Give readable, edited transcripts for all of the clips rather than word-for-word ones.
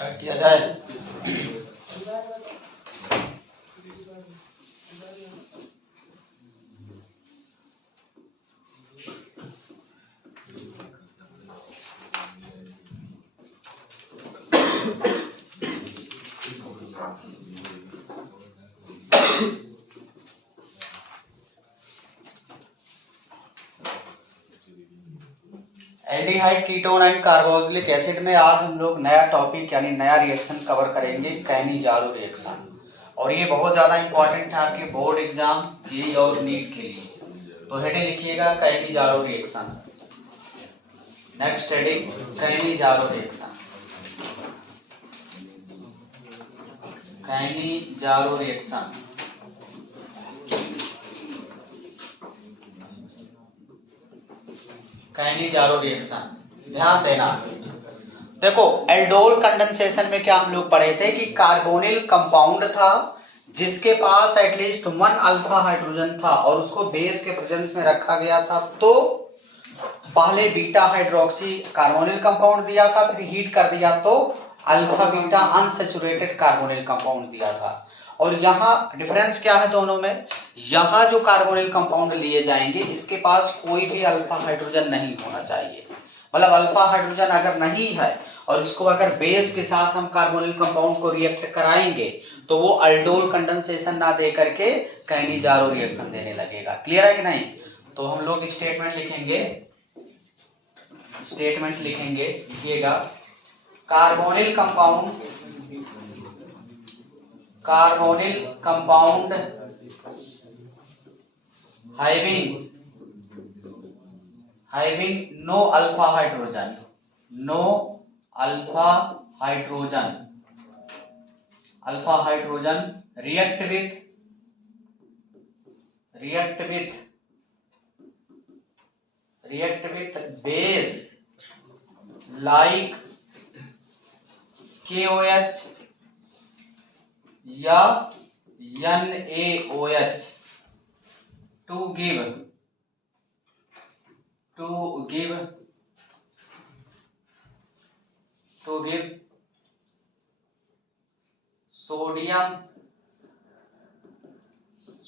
Start किया जाए। Aldehyde, ketone and carboxylic acid में आज हम लोग नया टॉपिक यानी नया रिएक्शन कवर करेंगे, कैनी-जारो रिएक्शन। और ये बहुत ज्यादा इंपॉर्टेंट है आपके बोर्ड एग्जाम, जेईई और नीट के लिए। तो हेडिंग लिखिएगा Cannizzaro reaction. Next heading Cannizzaro reaction. Cannizzaro reaction. Cannizzaro reaction ध्यान देना। देखो एल्डोल कंडेंसेशन में क्या हम लोग पढ़े थे कि कार्बोनिल कंपाउंड था जिसके पास एटलीस्ट 1 अल्फा हाइड्रोजन था और उसको बेस के प्रेजेंस में रखा गया था। तो पहले बीटा हाइड्रोक्सी कार्बोनिल कंपाउंड दिया था, फिर हीट कर दिया तो alpha beta unsaturated carbonyl compound दिया था। और यहाँ डिफरेंस क्या है दोनों में, यहाँ जो कार्बोनिल कंपाउंड लिए जाएंगे इसके पास कोई भी अल्फा हाइड्रोजन नहीं होना चाहिए। मतलब अल्फा हाइड्रोजन अगर नहीं है और इसको अगर बेस के साथ हम कार्बोनिल कंपाउंड को रिएक्ट कराएंगे तो वो अल्डोल कंडेंसेशन ना दे करके कैनी-जारो रिएक्शन देने लगेगा। क्लियर है कि नहीं? तो हम लोग स्टेटमेंट लिखेंगे, लिखिएगा carbonyl compound having no alpha hydrogen react with base like KOH या NaOH to give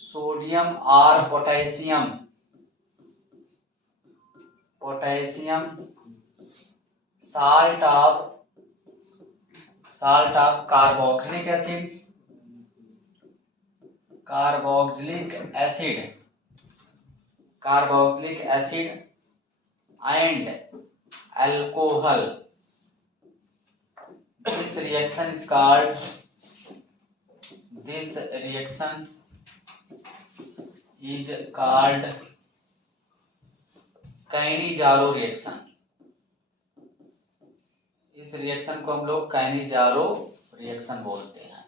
sodium or potassium salt of carboxylic acid and alcohol. This reaction is called Cannizzaro reaction. इस रिएक्शन को हम लोग कैनी-जारो reaction बोलते हैं।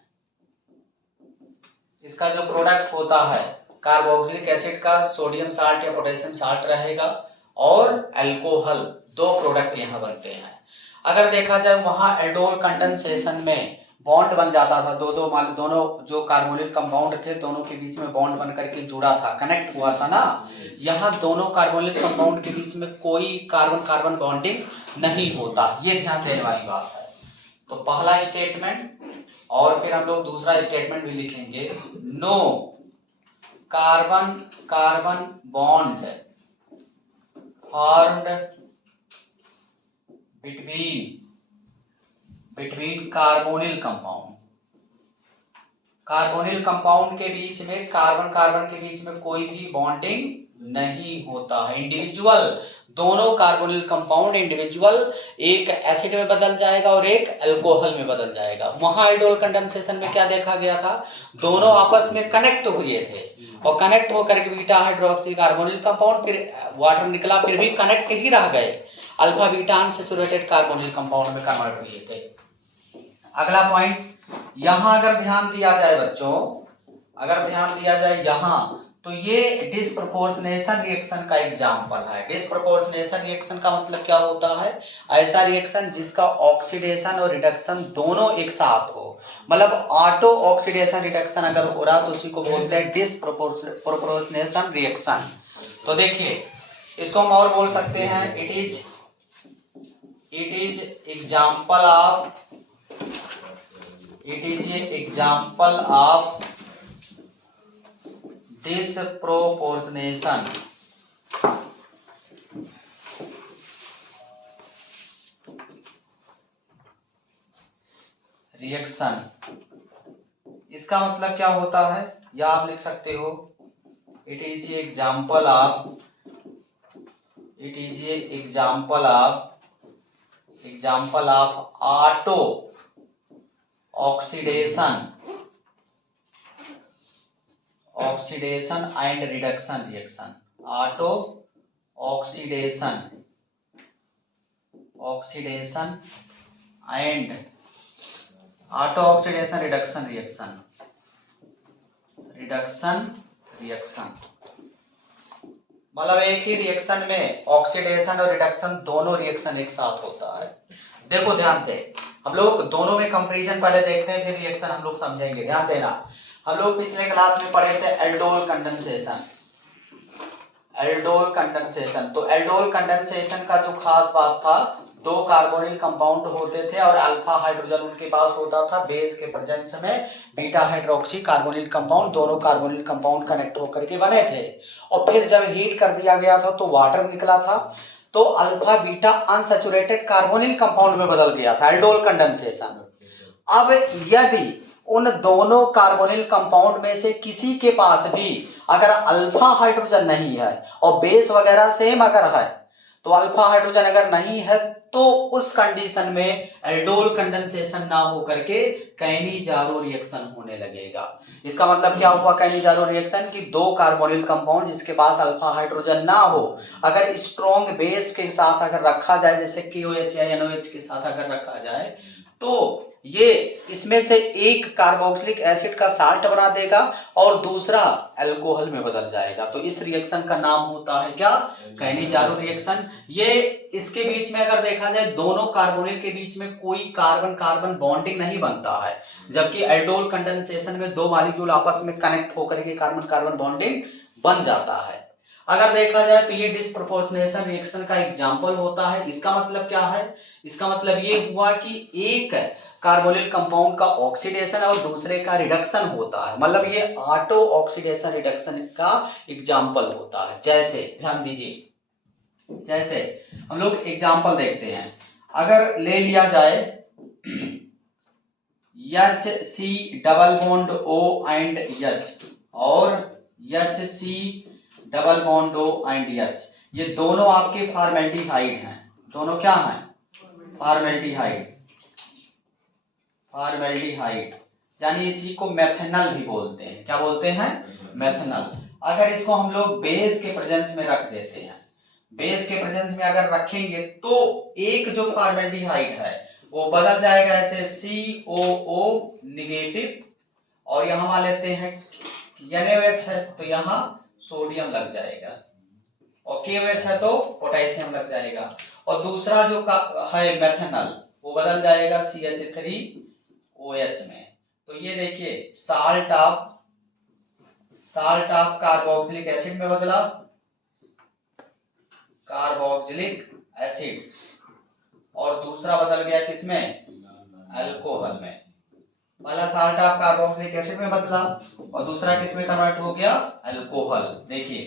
इसका जो product होता है कार्बोक्सिलिक एसिड का सोडियम साल्ट या पोटेशियम साल्ट रहेगा और अल्कोहल, 2 प्रोडक्ट यहाँ बनते हैं। अगर देखा जाए वहां एल्डोल कंडेंसेशन में बॉन्ड बन जाता था, दोनों जो कार्बोनिल कंपाउंड थे दोनों के बीच में बॉन्ड बन करके जुड़ा था, कनेक्ट हुआ था ना। यहाँ दोनों कार्बोनिल कंपाउंड के बीच में कोई कार्बन बॉन्डिंग नहीं होता, ये ध्यान देने वाली बात है। तो पहला स्टेटमेंट और फिर हम लोग दूसरा स्टेटमेंट भी लिखेंगे, no carbon bond formed between carbonyl compound के बीच में कार्बन के बीच में कोई भी बॉन्डिंग नहीं होता है। इंडिविजुअल दोनों कार्बोनिल कंपाउंड इंडिविजुअल एक एसिड में बदल जाएगा और एक अल्कोहल में बदल जाएगा। वहां एल्डोल कंडेंसेशन में क्या देखा गया था, दोनों आपस में कनेक्ट हुए थे और कनेक्ट होकर के बीटा हाइड्रोक्सी कार्बोनिल कंपाउंड, फिर वाटर निकला, फिर भी कनेक्ट ही रह गए, alpha beta unsaturated carbonyl compound में कन्वर्ट हुए थे। अगला पॉइंट, यहां अगर ध्यान दिया जाए बच्चों, यहां तो ये डिस्प्रोपोर्शनेशन रिएक्शन का एग्जांपल है। डिस्प्रोपोर्शनेशन रिएक्शन का मतलब क्या होता है, ऐसा रिएक्शन जिसका ऑक्सीडेशन और रिडक्शन दोनों एक साथ हो। मतलब ऑटो ऑक्सीडेशन रिडक्शन अगर हो रहा तो उसी को बोलते हैं डिस्प्रोपोर्शनेशन रिएक्शन। तो देखिए इसको हम और बोल सकते हैं, it is example of it is a example of disproportionation reaction. इसका मतलब क्या होता है, या आप लिख सकते हो it is a example of auto oxidation and reduction reaction. Auto oxidation and reduction reaction. मतलब एक ही रिएक्शन में ऑक्सीडेशन और रिडक्शन दोनों रिएक्शन एक साथ होता है। देखो ध्यान से, हम लोग दोनों में कंपैरिजन पहले देखते हैं, फिर रिएक्शन हम लोग समझेंगे। ध्यान देना, हम लोग पिछले क्लास में पढ़े थे एल्डोल कंडेंसेशन। तो एल्डोल कंडेंसेशन का जो खास बात था, दो कार्बोनिल कंपाउंड होते थे और अल्फा हाइड्रोजन उनके पास होता था। बेस के प्रेजेंस में बीटा हाइड्रोक्सी कार्बोनिल कंपाउंड, दोनों कार्बोनिल कंपाउंड कनेक्ट होकर के बने थे। और फिर जब हीट कर दिया गया था तो वाटर निकला था, तो alpha beta unsaturated carbonyl compound में बदल गया था, एल्डोल कंडेंसेशन। अब यदि उन दोनों कार्बोनिल कंपाउंड में से किसी के पास भी अगर अल्फा हाइड्रोजन नहीं है और बेस वगैरह सेम अगर है, तो अल्फा हाइड्रोजन अगर नहीं है, तो उस कंडीशन में एल्डोल कंडेंसेशन ना होकर के कैनिजारो रिएक्शन होने लगेगा। इसका मतलब क्या हुआ कैनिजारो रिएक्शन, कि दो कार्बोनिल कंपाउंड जिसके पास अल्फा हाइड्रोजन ना हो, अगर स्ट्रॉन्ग बेस के साथ अगर रखा जाए, जैसे KOH या NOH के साथ अगर रखा जाए, तो ये इसमें से एक कार्बोक्सिलिक एसिड का साल्ट बना देगा और दूसरा अल्कोहल में बदल जाएगा। तो इस रिएक्शन का नाम होता है क्या, कैनिजारो रिएक्शन। ये इसके बीच में अगर देखा जाए, दोनों कार्बोनिल के बीच में कोई कार्बन कार्बन बॉन्डिंग नहीं बनता है, जबकि एल्डोल कंडेंसेशन में दो मॉलिक्यूल आपस में कनेक्ट होकर के कार्बन कार्बन बॉन्डिंग बन जाता है। अगर देखा जाए तो ये डिसप्रोपोर्शनेशन रिएक्शन का एग्जांपल होता है। इसका मतलब क्या है, इसका मतलब ये हुआ कि एक कार्बोनिल कंपाउंड का ऑक्सीडेशन और दूसरे का रिडक्शन होता है, मतलब ये ऑटो ऑक्सीडेशन रिडक्शन का एग्जांपल होता है। जैसे ध्यान दीजिए, जैसे हम लोग एग्जांपल देखते हैं, अगर ले लिया जाए HC double bond O and H और HC double bond O and H, ये दोनों आपके फॉर्मेल्डिहाइड हैं। दोनों क्या हैं, फॉर्मेल्डिहाइड, यानी इसी को मेथनल भी बोलते हैं। क्या बोलते हैं, मेथनल। अगर इसको हम लोग बेस के प्रेजेंस में रख देते हैं, बेस के प्रेजेंस में अगर रखेंगे, तो एक जो फॉर्मेल्डिहाइड है वो बदल जाएगा ऐसे COO नेगेटिव, और यहां मान लेते हैं NaOH है तो यहां सोडियम लग जाएगा, और KOH है तो पोटेशियम लग जाएगा। और दूसरा जो है मेथनल, वो बदल जाएगा CH3OH में। तो ये देखिए साल्ट ऑफ कार्बोक्सिलिक एसिड में बदला, कार्बोक्सिलिक एसिड, और दूसरा बदल गया किसमें, अल्कोहल में। पहला साल्ट ऑफ कार्बोक्सिलिक एसिड में बदला और दूसरा किसमें कन्वर्ट हो गया, अल्कोहल। देखिए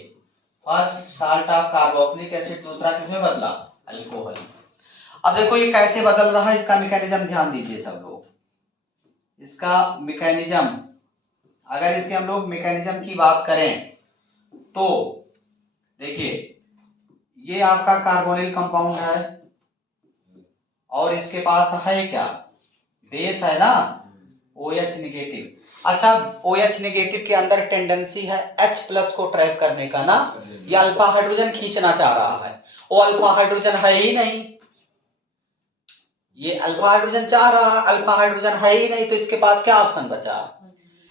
first salt of carboxylic acid, दूसरा किसमें बदला, अल्कोहल। अब देखो ये कैसे बदल रहा है, इसका मैकेनिज्म ध्यान दीजिए सब लोग। इसका मैकेनिज्म, अगर इसके हम लोग मैकेनिज्म की बात करें तो देखिए ये आपका कार्बोनिल कंपाउंड है और इसके पास है क्या, बेस है ना, OH नेगेटिव। अच्छा, OH नेगेटिव के अंदर टेंडेंसी है H प्लस को ट्रैप करने का ना, ये अल्फा हाइड्रोजन खींचना चाह रहा है, वो अल्फा हाइड्रोजन है ही नहीं, ये अल्फा हाइड्रोजन चाह रहा है, अल्फा हाइड्रोजन है ही नहीं, तो इसके पास क्या ऑप्शन बचा,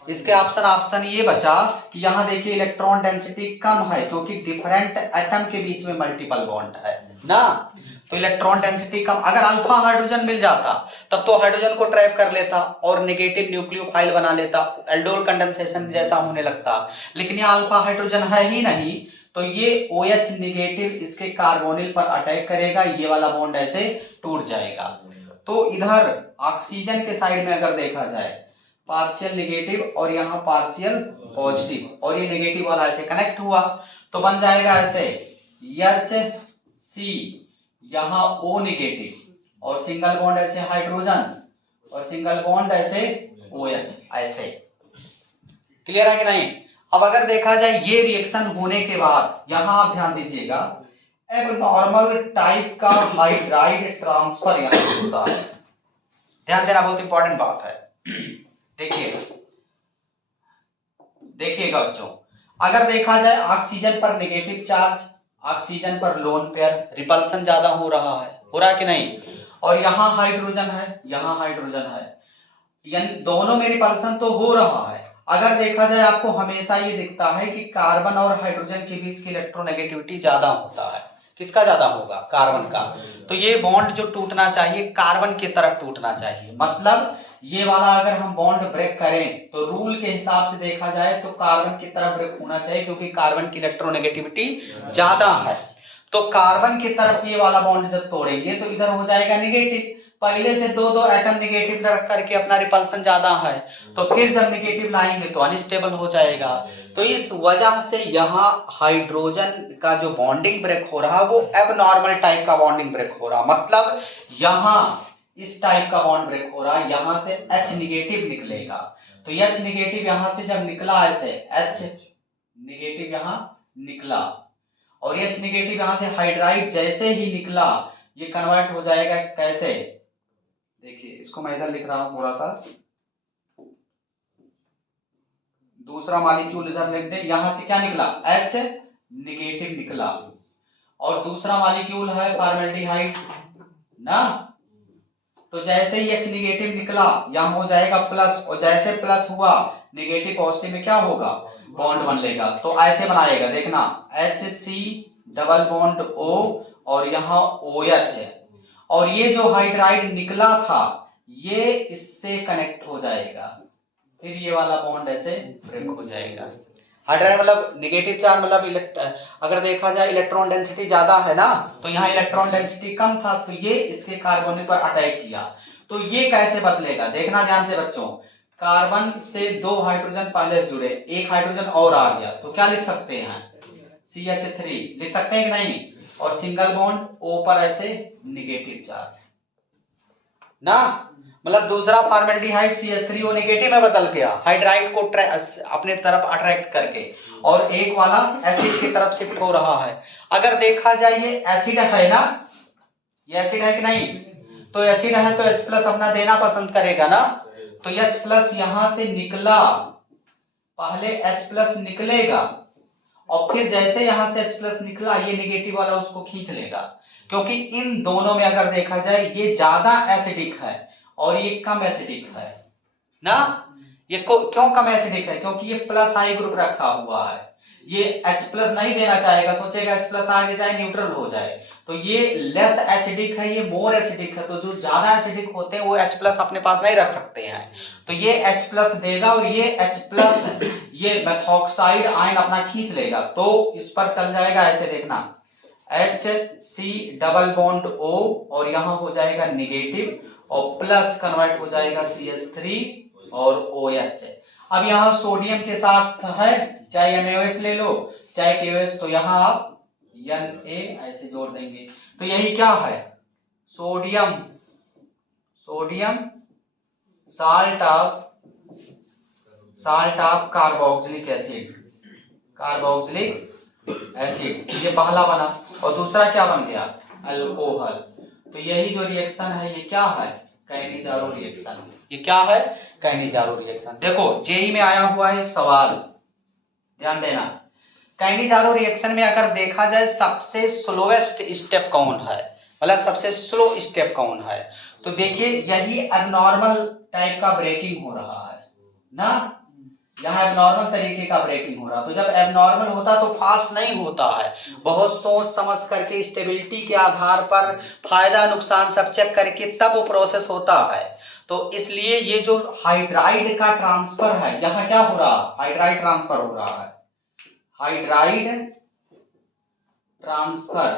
इसके ऑप्शन ये बचा कि यहाँ देखिए इलेक्ट्रॉन डेंसिटी कम है, क्योंकि डिफरेंट एटम के बीच में मल्टीपल बॉन्ड है ना, तो इलेक्ट्रॉन डेंसिटी कम। अगर अल्फा हाइड्रोजन मिल जाता तब तो हाइड्रोजन को ट्रैप कर लेता और नेगेटिव न्यूक्लियोफाइल बना लेता, एल्डोल कंडेंसेशन जैसा होने लगता। लेकिन यहाँ अल्फा हाइड्रोजन है ही नहीं, तो ये OH नेगेटिव इसके कार्बोनिल पर अटैक करेगा, ये वाला बॉन्ड ऐसे टूट जाएगा। तो इधर ऑक्सीजन के साइड में अगर देखा जाए पार्शियल नेगेटिव और यहाँ पार्शियल पॉजिटिव, और ये नेगेटिव वाला ऐसे कनेक्ट हुआ तो बन जाएगा ऐसे HC, यहाँ O नेगेटिव और सिंगल बॉन्ड ऐसे हाइड्रोजन और सिंगल बॉन्ड ऐसे OH ऐसे। क्लियर है कि नहीं? अब अगर देखा जाए ये रिएक्शन होने के बाद यहाँ आप ध्यान दीजिएगा अब नॉर्मल टाइप का हाइड्राइड ट्रांसफर यहाँ होता है। ध्यान देना बहुत इंपॉर्टेंट बात है। देखिएगा बच्चों, अगर देखा जाए ऑक्सीजन पर नेगेटिव चार्ज, ऑक्सीजन पर लोन पेयर, रिपल्सन ज्यादा हो रहा है कि नहीं, और यहाँ हाइड्रोजन है, यहाँ हाइड्रोजन है, यानी दोनों में रिपल्सन तो हो रहा है। अगर देखा जाए आपको हमेशा ये दिखता है कि कार्बन और हाइड्रोजन के बीच की इलेक्ट्रोनेगेटिविटी ज्यादा होता है। किसका ज्यादा होगा? कार्बन का। तो ये बॉन्ड जो टूटना चाहिए कार्बन की तरफ टूटना चाहिए, मतलब ये वाला अगर हम बॉन्ड ब्रेक करें तो रूल के हिसाब से देखा जाए तो कार्बन की तरफ ब्रेक होना चाहिए, क्योंकि कार्बन की इलेक्ट्रोनेगेटिविटी ज्यादा है। तो कार्बन की तरफ ये वाला बॉन्ड जब तोड़ेंगे तो इधर हो जाएगा नेगेटिव। पहले से दो दो एटम नेगेटिव रख करके अपना रिपल्सन ज्यादा है, तो फिर जब नेगेटिव लाएंगे तो अनस्टेबल हो जाएगा। तो इस वजह से यहाँ हाइड्रोजन का जो बॉन्डिंग ब्रेक हो रहा है वो एबनॉर्मल टाइप का बॉन्डिंग ब्रेक हो रहा, मतलब यहाँ इस टाइप का बॉन्ड ब्रेक हो रहा है, यहाँ से H निगेटिव निकलेगा। तो H निगेटिव यहाँ से जब निकला ऐसे H निगेटिव यहाँ निकला और H निगेटिव यहाँ से हाइड्राइड जैसे ही निकला ये कन्वर्ट हो जाएगा कैसे? देखिए इसको मैं इधर लिख रहा हूं थोड़ा सा, दूसरा मॉलिक्यूल इधर लिख दे। यहां से क्या निकला? H निगेटिव निकला और दूसरा मॉलिक्यूल है फॉर्मेल्डिहाइड ना। तो जैसे ही H निगेटिव निकला यहां हो जाएगा प्लस, और जैसे प्लस हुआ नेगेटिव पॉजिटिव में क्या होगा? बॉन्ड बन लेगा। तो ऐसे बनाएगा, देखना HC डबल बॉन्ड O और यहाँ OH, और ये जो हाइड्राइड निकला था ये इससे कनेक्ट हो जाएगा, फिर ये वाला बॉन्ड ऐसे ब्रेक हो जाएगा। हाइड्राइड मतलब नेगेटिव चार्ज, मतलब अगर देखा जाए इलेक्ट्रॉन डेंसिटी ज्यादा है ना, तो यहाँ इलेक्ट्रॉन डेंसिटी कम था तो ये इसके कार्बन पर अटैक किया। तो ये कैसे बदलेगा? देखना ध्यान से बच्चों, कार्बन से दो हाइड्रोजन पहले से जुड़े, एक हाइड्रोजन और आ गया तो क्या लिख सकते हैं? CH3 लिख सकते हैं कि नहीं, और सिंगल बॉन्ड O पर ऐसे नेगेटिव चार्ज ना, मतलब दूसरा फॉर्मेल्डिहाइड CH3O नेगेटिव में बदल गया हाइड्राइड को अपने तरफ अट्रैक्ट करके, और एक वाला एसिड की तरफ शिफ्ट हो रहा है। अगर देखा जाए ये एसिड है ना, ये एसिड है कि नहीं, तो एसिड है तो H+ अपना देना पसंद करेगा ना। तो H+ यहां से निकला, पहले H+ निकलेगा और फिर जैसे यहां से H+ निकला ये नेगेटिव वाला उसको खींच लेगा, क्योंकि इन दोनों में अगर देखा जाए ये ज्यादा एसिडिक है और ये कम एसिडिक है ना। ये क्यों कम एसिडिक है? क्योंकि ये प्लस आई ग्रुप रखा हुआ है, ये H+ नहीं देना चाहेगा, सोचेगा H+ आगे जाए न्यूट्रल हो जाए। तो ये लेस एसिडिक है, ये मोर एसिडिक है, तो जो ज्यादा एसिडिक होते हैं वो H+ अपने पास नहीं रख सकते हैं, तो ये H+ देगा और ये H+ ये मेथॉक्साइड आयन अपना खींच लेगा, तो इस पर चल जाएगा ऐसे, देखना HC डबल बॉन्ड O और यहां हो जाएगा नेगेटिव और प्लस कन्वर्ट हो जाएगा CH3 और OH। अब यहाँ सोडियम के साथ है, चाहे NaOH ले लो चाहे KOH, तो यहाँ आप Na ऐसे जोड़ देंगे। तो यही क्या है? Sodium, sodium salt of carboxylic acid, carboxylic acid, ये पहला बना, और दूसरा क्या बन गया? अल्कोहल। तो यही जो रिएक्शन है ये क्या है? Cannizzaro reaction. ये क्या है? Cannizzaro reaction. देखो जेई में आया हुआ है एक सवाल, ध्यान देना, कैनिजारो रिएक्शन में अगर देखा जाए सबसे स्लोएस्ट स्टेप कौन है, मतलब सबसे स्लो स्टेप कौन है, तो देखिए यही एबनॉर्मल टाइप का ब्रेकिंग हो रहा है ना, यहाँ एबनॉर्मल तरीके का ब्रेकिंग हो रहा। तो जब एबनॉर्मल होता तो फास्ट नहीं होता है, बहुत सोच समझ करके स्टेबिलिटी के आधार पर फायदा नुकसान सब चेक करके तब वो प्रोसेस होता है। तो इसलिए ये जो हाइड्राइड का ट्रांसफर है, यहाँ क्या हो रहा? हाइड्राइड ट्रांसफर हो रहा है, हाइड्राइड ट्रांसफर।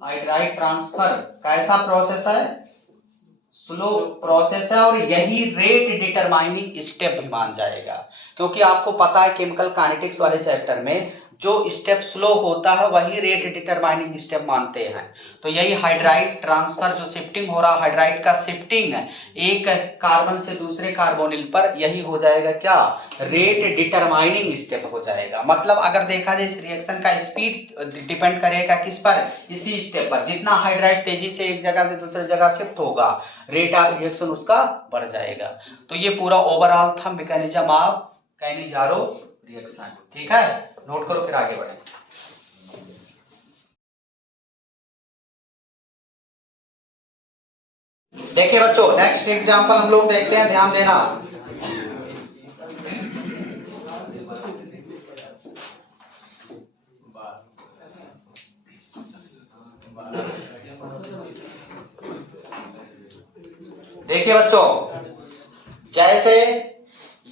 हाइड्राइड ट्रांसफर कैसा प्रोसेस है? स्लो प्रोसेस है और यही रेट डिटरमाइनिंग स्टेप भी मान जाएगा, क्योंकि आपको पता है केमिकल काइनेटिक्स वाले चैप्टर में जो स्टेप स्लो होता है वही रेट डिटरमाइनिंग स्टेप मानते हैं। तो यही हाइड्राइड ट्रांसफर जो शिफ्टिंग हो रहा, हाइड्राइड का शिफ्टिंग एक कार्बन से दूसरे कार्बोनिल पर, यही हो जाएगा क्या, रेट डिटरमाइनिंग स्टेप हो जाएगा। मतलब अगर देखा जाए इस रिएक्शन का स्पीड डिपेंड करेगा किस पर, इसी स्टेप पर। जितना हाइड्राइड तेजी से एक जगह से दूसरी जगह शिफ्ट होगा, रेट ऑफ रिएक्शन उसका बढ़ जाएगा। तो ये पूरा ओवरऑल था मैकेनिज्म ऑफ कैनिजारो रिएक्शन। ठीक है, नोट करो फिर आगे बढ़े। देखिए बच्चों, नेक्स्ट एग्जांपल हम लोग देखते हैं, ध्यान देना। देखिए बच्चों, जैसे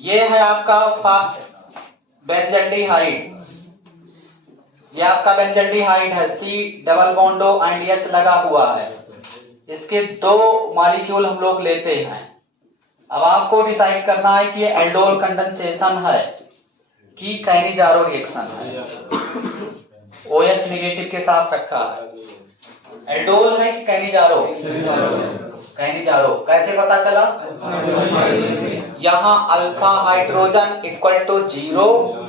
ये है आपका बेंजल्डिहाइड, ये आपका बेंजल्डिहाइड है, C double bond and H लगा हुआ है। इसके दो मॉलिक्यूल हम लोग लेते हैं। अब आपको डिसाइड करना है कि ये एल्डोल कंडेंसेशन है कि कैनिजारो रिएक्शन है। OH नेगेटिव के साथ रखा है। एल्डोल है कि कैनिजारो? कैनिजारो। कैसे पता चला? यहाँ अल्फा हाइड्रोजन इक्वल टू 0,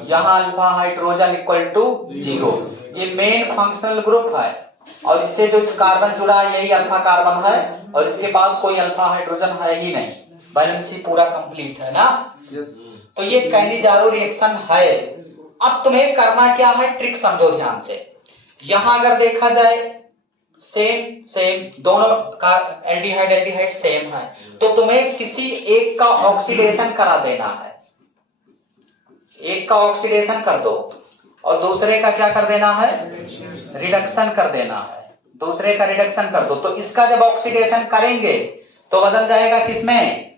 यहाँ अल्फा हाइड्रोजन इक्वल टू 0। ये मेन फंक्शनल ग्रुप है और इससे जो कार्बन जुड़ा है यही अल्फा कार्बन है और इसके पास कोई अल्फा हाइड्रोजन है ही नहीं, बैलेंस ही पूरा कंप्लीट है ना। तो ये कैनिजारो रिएक्शन है। अब तुम्हें करना क्या है, ट्रिक समझो ध्यान से। यहां अगर देखा जाए सेम दोनों का एल्डिहाइड एल्डिहाइड सेम है, तो तुम्हें किसी एक का ऑक्सीडेशन करा देना है। एक का ऑक्सीडेशन कर दो और दूसरे का क्या कर देना है, रिडक्शन कर देना है। दूसरे का रिडक्शन कर दो, तो इसका जब ऑक्सीडेशन करेंगे तो बदल जाएगा किसमें,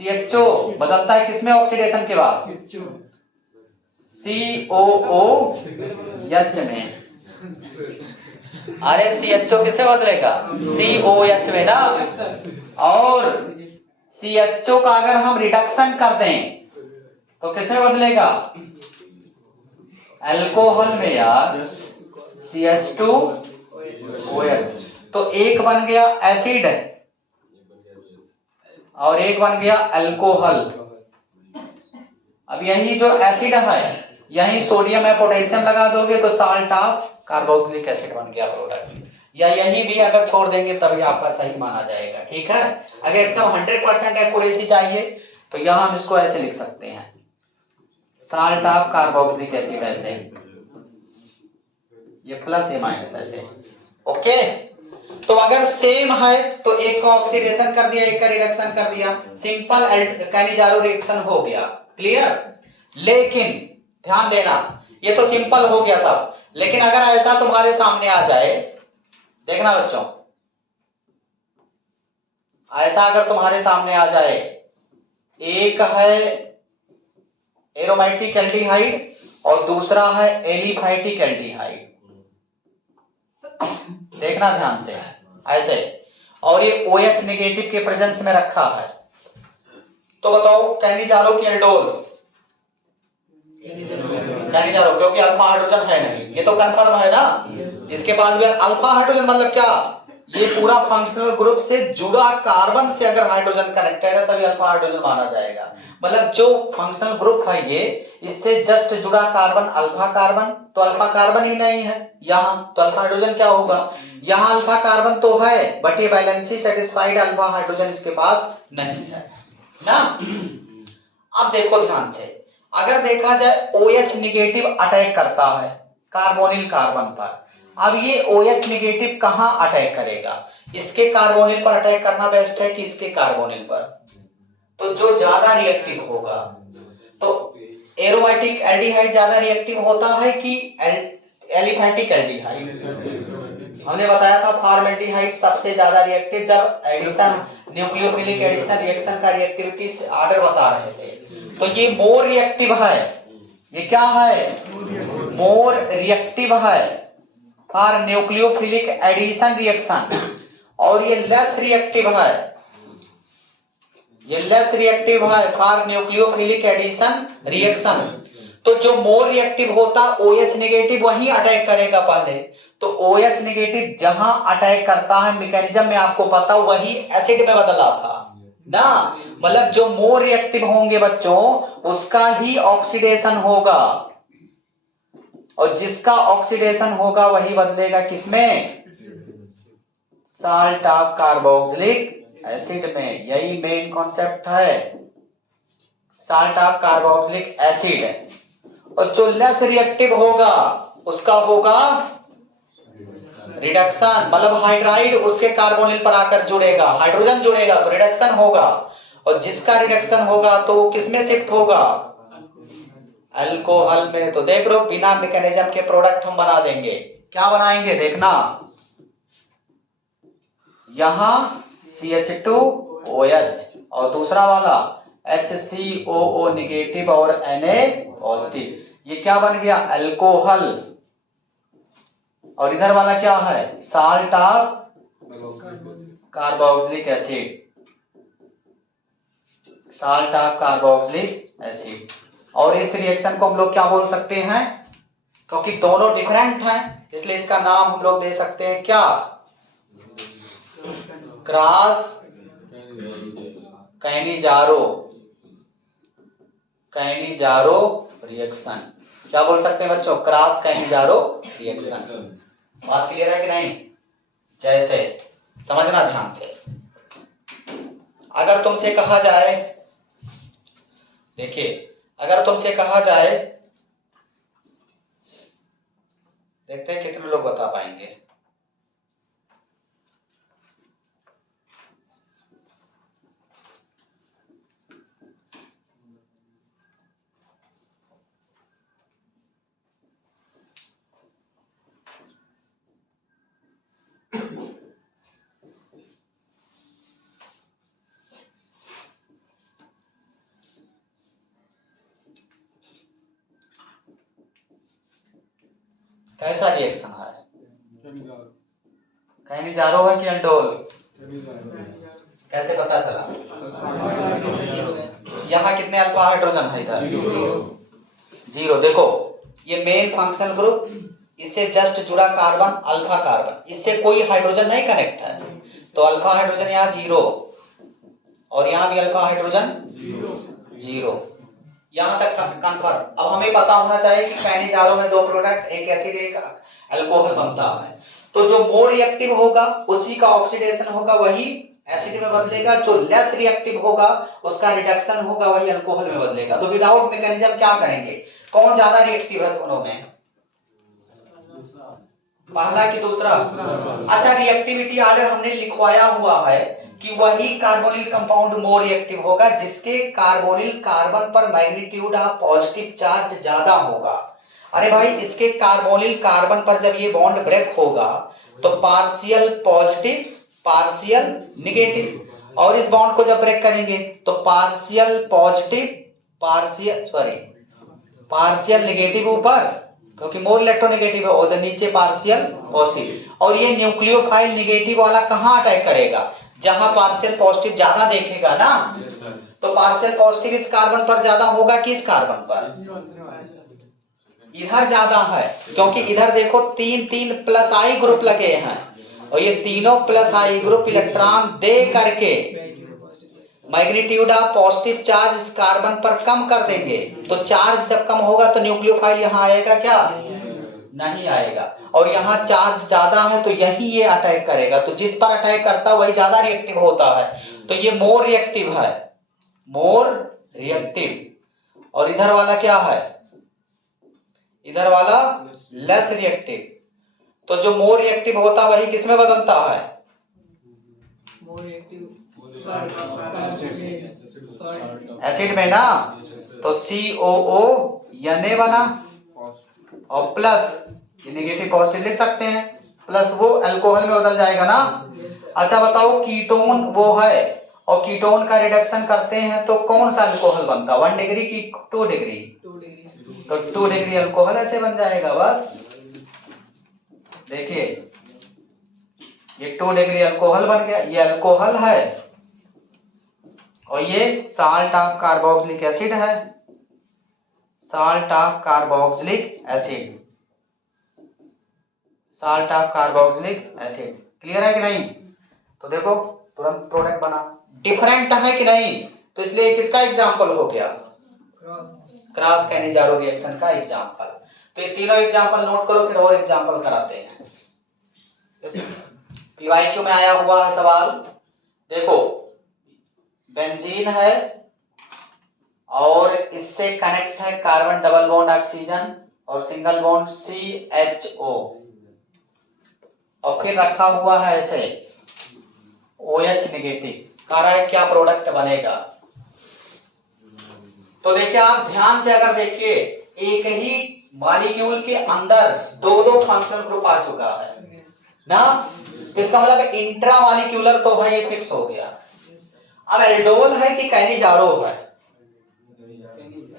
CHO बदलता है किसमें ऑक्सीडेशन के बाद, COOH में। अरे CHO किसे बदलेगा, COH में ना। और CHO का अगर हम रिडक्शन कर दें तो किसे बदलेगा, अल्कोहल में यार, CH2OH। तो एक बन गया एसिड और एक बन गया अल्कोहल। अब यही जो एसिड है यही सोडियम या पोटेशियम लगा दोगे तो साल्ट ऑफ कार्बोक्सिलिक एसिड बन गया प्रोडक्ट। या यही भी अगर छोड़ देंगे तभी आपका सही माना जाएगा। ठीक है, अगर एकदम 100% एक्यूरेसी चाहिए तो यहां हम इसको ऐसे लिख सकते हैं, साल्ट ऑफ कार्बोक्सिलिक एसिड, ऐसे ये प्लस ये माइनस ऐसे। ओके, तो अगर सेम है तो एक का ऑक्सीडेशन कर दिया, एक का रिडक्शन कर दिया, सिंपल कैनिजारो रिएक्शन हो गया। क्लियर? लेकिन ध्यान देना, ये तो सिंपल हो गया सब, लेकिन अगर ऐसा तुम्हारे सामने आ जाए, देखना बच्चों, ऐसा अगर तुम्हारे सामने आ जाए, एक है एरोमेटिक एल्डिहाइड और दूसरा है एलिफैटिक एल्डिहाइड, देखना ध्यान से ऐसे, और ये OH नेगेटिव के प्रेजेंस में रखा है, तो बताओ कैनिजारो की एल्डोल, कैनिजारो, क्योंकि अल्फा हाइड्रोजन है नहीं, ये तो कंफर्म है ना। इसके पास भी अल्फा हाइड्रोजन, मतलब क्या, ये पूरा फंक्शनल ग्रुप से जुड़ा कार्बन से अगर हाइड्रोजन कनेक्टेड है तभी अल्फा हाइड्रोजन माना जाएगा। मतलब जो फंक्शनल ग्रुप है ये, इससे जस्ट जुड़ा कार्बन अल्फा कार्बन, तो अल्फा कार्बन ही नहीं है यहाँ, तो अल्फा हाइड्रोजन क्या होगा, यहाँ अल्फा कार्बन तो है बट ये वैलेंसी सेटिस्फाइड अल्फा हाइड्रोजन इसके पास नहीं है ना। अब देखो ध्यान से, अगर देखा जाए OH नेगेटिव अटैक करता है कार्बोनिल कार्बन पर। अब ये OH नेगेटिव कहां अटैक करेगा, इसके कार्बोनिल पर अटैक करना बेस्ट है कि इसके कार्बोनिल पर, तो जो ज्यादा रिएक्टिव होगा, तो एरोमेटिक एल्डिहाइड ज्यादा रिएक्टिव होता है कि एलिफैटिक एल्डिहाइड? हमने बताया था फॉर्मल्डिहाइड सबसे ज्यादा रिएक्टिव, जब एडिशन न्यूक्लियोफिलिक एडिशन रिएक्शन का रिएक्टिविटी ऑर्डर बता रहे थे। तो ये मोर रिएक्टिव है, ये क्या है, मोर रिएक्टिव है फॉर न्यूक्लियोफिलिक एडिशन रिएक्शन, और ये लेस रिएक्टिव है ये लेस रिएक्टिव है फॉर न्यूक्लियोफिलिक एडिशन रिएक्शन। तो जो मोर रिएक्टिव होता OH नेगेटिव वही अटैक करेगा पहले। तो OH नेगेटिव जहां अटैक करता है मैकेनिज्म में आपको पता वही एसिड में बदला था ना। मतलब जो मोर रिएक्टिव होंगे बच्चों उसका ही ऑक्सीडेशन होगा, और जिसका ऑक्सीडेशन होगा वही बदलेगा किसमें? साल्ट ऑफ कार्बोक्सिलिक एसिड में। यही मेन कॉन्सेप्ट है, साल्ट ऑफ कार्बोक्सिलिक एसिड। और जो लेस रिएक्टिव होगा उसका होगा रिडक्शन, मतलब हाइड्राइड उसके कार्बोनिल पर आकर जुड़ेगा, हाइड्रोजन जुड़ेगा तो रिडक्शन होगा, और जिसका रिडक्शन होगा तो वो किसमें शिफ्ट होगा? अल्कोहल में। तो देख लो बिना मैकेनिज्म के प्रोडक्ट हम बना देंगे। क्या बनाएंगे देखना, यहां CH2OH और दूसरा वाला HCOO नेगेटिव और Na पॉजिटिव। ये क्या बन गया? अल्कोहल। और इधर वाला क्या है? Salt of carboxylic acid, salt of carboxylic acid. और इस रिएक्शन को हम लोग क्या बोल सकते हैं? क्योंकि दोनों डिफरेंट हैं इसलिए इसका नाम हम लोग दे सकते हैं क्या? Cross Cannizzaro, Cannizzaro reaction. क्या बोल सकते हैं बच्चों? Cross Cannizzaro reaction. बात क्लियर है कि नहीं? जैसे समझना ध्यान से। अगर तुमसे कहा जाए, देखिए अगर तुमसे कहा जाए, देखते हैं कितने लोग बता पाएंगे। कैसा रिएक्शन है? कैनिजारो है कि अल्डोल? कैसे पता चला? यहाँ कितने अल्फा हाइड्रोजन है? इधर 0। देखो ये मेन फंक्शनल ग्रुप, इससे जस्ट जुड़ा कार्बन अल्फा कार्बन, इससे कोई हाइड्रोजन नहीं कनेक्ट है, तो अल्फा हाइड्रोजन यहाँ 0 और यहाँ भी अल्फा हाइड्रोजन 0। यहां तक कंफर्म। अब हमें पता होना चाहिए कि कैनिजारो में 2 प्रोडक्ट, एक एसिड एक अल्कोहल बनता है। तो जो मोर रिएक्टिव होगा उसी का ऑक्सीडेशन होगा वही एसिड में बदलेगा, जो लेस रिएक्टिव होगा उसका रिडक्शन होगा वही अल्कोहल में बदलेगा। तो विदाउट मैकेनिज्म क्या करेंगे? कौन ज्यादा रिएक्टिव है दोनों में? पहला कि दूसरा? अच्छा रिएक्टिविटी ऑर्डर हमने लिखवाया हुआ है कि वही कार्बोनिल कंपाउंड मोर रिएक्टिव होगा जिसके कार्बोनिल कार्बन पर मैग्नीट्यूड ऑफ पॉजिटिव चार्ज ज्यादा होगा। अरे भाई इसके कार्बोनिल कार्बन पर जब ये बॉन्ड ब्रेक होगा तो पार्शियल पॉजिटिव पार्शियल नेगेटिव, और इस बॉन्ड को जब ब्रेक करेंगे तो पार्शियल पॉजिटिव पार्शियल नेगेटिव ऊपर, क्योंकि मोर इलेक्ट्रोनेगेटिव है, और नीचे पार्शियल पॉजिटिव। और ये न्यूक्लियोफाइल नेगेटिव वाला कहां अटैक करेगा? जहां पार्शियल पॉजिटिव ज्यादा देखेगा ना, तो पार्शियल पॉजिटिव इस कार्बन पर ज्यादा होगा कि इस कार्बन पर? इधर ज्यादा है, क्योंकि इधर देखो 3 प्लस आई ग्रुप लगे हैं, और ये तीनों प्लस आई ग्रुप इलेक्ट्रॉन दे करके मैग्नीट्यूड ऑफ पॉजिटिव चार्ज इस कार्बन पर कम कर देंगे। तो चार्ज जब कम होगा तो न्यूक्लियोफाइल यहाँ आएगा क्या? नहीं आएगा। और यहाँ चार्ज ज्यादा है तो यही ये अटैक करेगा, तो जिस पर अटैक करता है वही ज्यादा रिएक्टिव होता है। तो ये मोर रिएक्टिव है, मोर रिएक्टिव। और इधर वाला क्या है? इधर वाला लेस रिएक्टिव। तो जो मोर रिएक्टिव होता है वही किसमें बदलता है? एसिड में ना। तो COO Na बना और प्लस ये नेगेटिव पॉजिटिव लिख सकते हैं, प्लस वो अल्कोहल में बदल जाएगा ना। अच्छा बताओ कीटोन वो है और कीटोन का रिडक्शन करते हैं तो कौन सा अल्कोहल बनता? 1 डिग्री की 2 डिग्री? तो 2 डिग्री अल्कोहल ऐसे बन जाएगा बस। देखिए ये 2 डिग्री अल्कोहल बन गया, ये अल्कोहल है और ये साल्ट ऑफ कार्बोक्सिलिक एसिड है, salt of carboxylic acid, salt of carboxylic acid. Clear है कि नहीं? तो देखो तुरंत प्रोडक्ट बना, डिफरेंट है कि नहीं? तो इसलिए किसका एग्जांपल हो गया? क्रॉस कैनिजारो रिएक्शन का एग्जांपल। तो ये तीनों एग्जांपल नोट करो, फिर और एग्जांपल कराते हैं। पीवाईक्यू में आया हुआ है सवाल, देखो बेंजीन है और इससे कनेक्ट है कार्बन डबल बॉन्ड ऑक्सीजन और सिंगल बॉन्ड CHO, और फिर रखा हुआ है ऐसे OH नेगेटिव। कह रहा है क्या प्रोडक्ट बनेगा? तो देखिए आप ध्यान से अगर देखिए, एक ही मॉलिक्यूल के अंदर दो दो फंक्शनल ग्रुप आ चुका है ना, इसका मतलब इंट्रा मॉलिक्यूलर तो भाई फिक्स हो गया। अब एल्डोल है कि कैनिजारो है?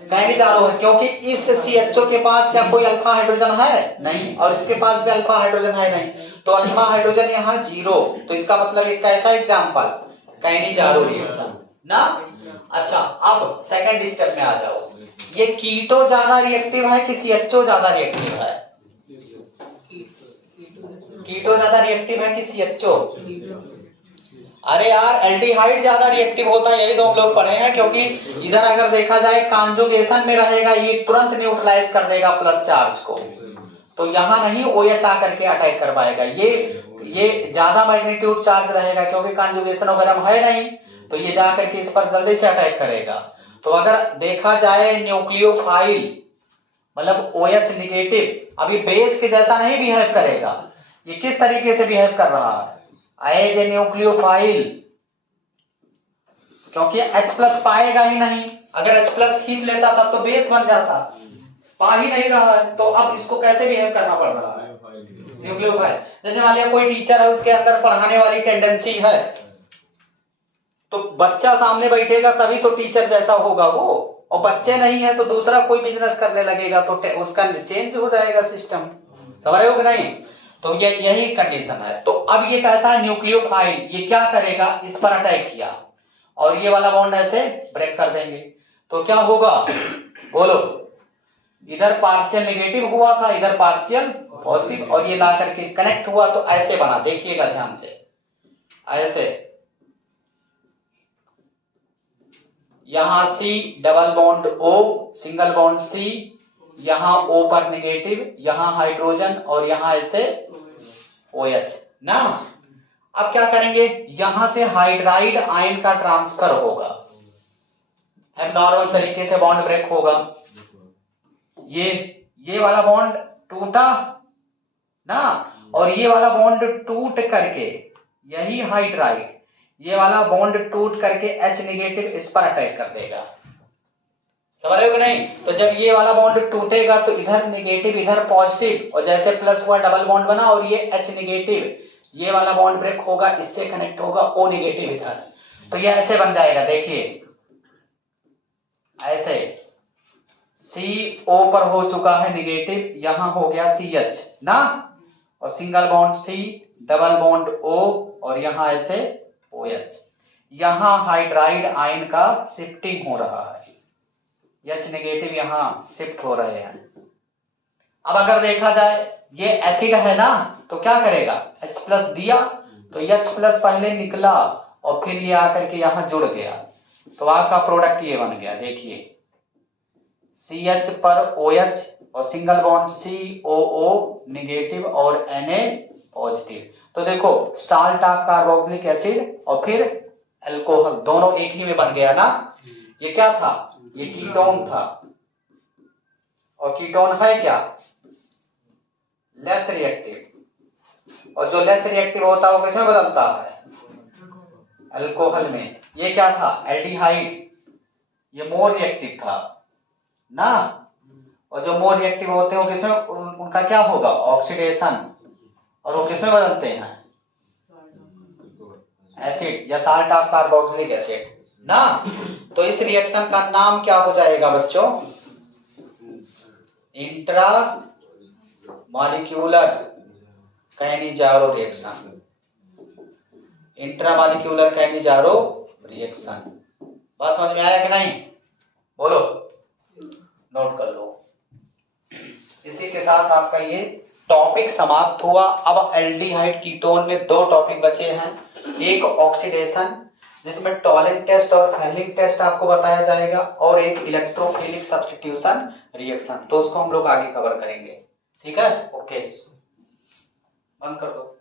कैनिजारो है, क्योंकि इस CHO के पास क्या कोई अल्फा हाइड्रोजन है? नहीं, और इसके पास भी अल्फा हाइड्रोजन है नहीं, तो अल्फा हाइड्रोजन यहाँ 0, तो इसका मतलब एक कैसा एग्जांपल? कैनिजारो रिएक्शन ना। अच्छा अब सेकंड स्टेप में आ जाओ, ये कीटो ज्यादा रिएक्टिव है कि CHO ज्यादा रिएक्टिव है? कीटो ज्यादा रिएक्टिव है कि CHO? अरे यार एल्डिहाइड ज्यादा रिएक्टिव होता है, यही तो हम लोग पढ़े हैं, क्योंकि इधर अगर देखा जाए कॉन्जुगेशन में रहेगा, ये तुरंत न्यूट्रलाइज कर देगा प्लस चार्ज को, तो यहाँ नहीं OH आकर के अटैक कर पाएगा। ये ज्यादा मैग्नीट्यूड चार्ज रहेगा क्योंकि कॉन्जुगेशन वगैरह में है नहीं, तो ये जाकर के इस पर जल्दी से अटैक करेगा। तो अगर देखा जाए न्यूक्लियोफाइल मतलब OH निगेटिव अभी बेस के जैसा नहीं बिहेव करेगा, ये किस तरीके से बिहेव कर रहा है? एज ए न्यूक्लियोफाइल, क्योंकि H+ पाएगा ही नहीं, अगर H+ खींच लेता तब तो बेस बन जाता, पा ही नहीं रहा है, तो अब इसको कैसे बिहेव करना पड़ रहा है? न्यूक्लियोफाइल। जैसे मान लिया कोई टीचर है, उसके अंदर पढ़ाने वाली टेंडेंसी है, तो बच्चा सामने बैठेगा तभी तो टीचर जैसा होगा वो, और बच्चे नहीं है तो दूसरा कोई बिजनेस करने लगेगा तो उसका चेंज हो जाएगा सिस्टम। समझ रहे हो कि नहीं? तो ये यही कंडीशन है। तो अब ये कैसा है? न्यूक्लियोफाइल, ये क्या करेगा? इस पर अटैक किया और ये वाला बॉन्ड ऐसे ब्रेक कर देंगे, तो क्या होगा बोलो? इधर पार्शियल नेगेटिव हुआ था, इधर पार्शियल पॉजिटिव, और ये ला करके कनेक्ट हुआ तो ऐसे बना, देखिएगा ध्यान से, ऐसे यहां C double bond O single bond C, यहां O पर नेगेटिव, यहां हाइड्रोजन और यहां ऐसे OH ना। अब क्या करेंगे? यहां से हाइड्राइड आयन का ट्रांसफर होगा, एबनॉर्मल तरीके से बॉन्ड ब्रेक होगा, ये वाला बॉन्ड टूटा ना, और ये वाला बॉन्ड टूट करके यही हाइड्राइड, ये वाला बॉन्ड टूट करके H नेगेटिव इस पर अटैक कर देगा। समझ रहे हो कि नहीं? तो जब ये वाला बॉन्ड टूटेगा तो इधर नेगेटिव इधर पॉजिटिव, और जैसे प्लस हुआ डबल बॉन्ड बना और ये H नेगेटिव, ये वाला बॉन्ड ब्रेक होगा, इससे कनेक्ट होगा O नेगेटिव इधर, तो ये ऐसे बन जाएगा। देखिए ऐसे CO पर हो चुका है नेगेटिव, यहां हो गया CH ना, और single bond C double bond O और यहां ऐसे OH, यहां हाइड्राइड आयन का शिफ्टिंग हो रहा है, H नेगेटिव यहां शिफ्ट हो रहे हैं। अब अगर देखा जाए ये एसिड है ना, तो क्या करेगा? H+ दिया तो H+ पहले निकला और फिर ये आकर के यहां जुड़ गया, तो आपका प्रोडक्ट ये बन गया। देखिए CH पर OH और सिंगल बॉन्ड COO नेगेटिव और Na पॉजिटिव, तो देखो साल्ट ऑफ कार्बोक्सिलिक एसिड और फिर अल्कोहल दोनों एक ही में बन गया ना। ये क्या था? ये कीटोन था, और कीटोन है क्या? लेस रिएक्टिव, और जो लेस रिएक्टिव होता है वो किसमें बदलता है? अल्कोहल में। ये क्या था? एल्डिहाइड, ये मोर रिएक्टिव था ना, और जो मोर रिएक्टिव होते हैं किसमें उनका क्या होगा? ऑक्सीडेशन, और वो किसमें बदलते हैं? एसिड या साल्ट ऑफ कार्बोक्सिलिक एसिड ना। तो इस रिएक्शन का नाम क्या हो जाएगा बच्चों? Intra molecular Cannizzaro reaction, intra molecular Cannizzaro reaction. बात समझ में आया कि नहीं, बोलो, नोट कर लो। इसी के साथ आपका ये टॉपिक समाप्त हुआ। अब एल्डिहाइड कीटोन में दो टॉपिक बचे हैं, एक ऑक्सीडेशन जिसमें टॉलिन टेस्ट और फेलिंग टेस्ट आपको बताया जाएगा, और एक इलेक्ट्रोफिलिक सब्स्टिट्यूशन रिएक्शन, तो उसको हम लोग आगे कवर करेंगे। ठीक है, ओके, बंद कर दो।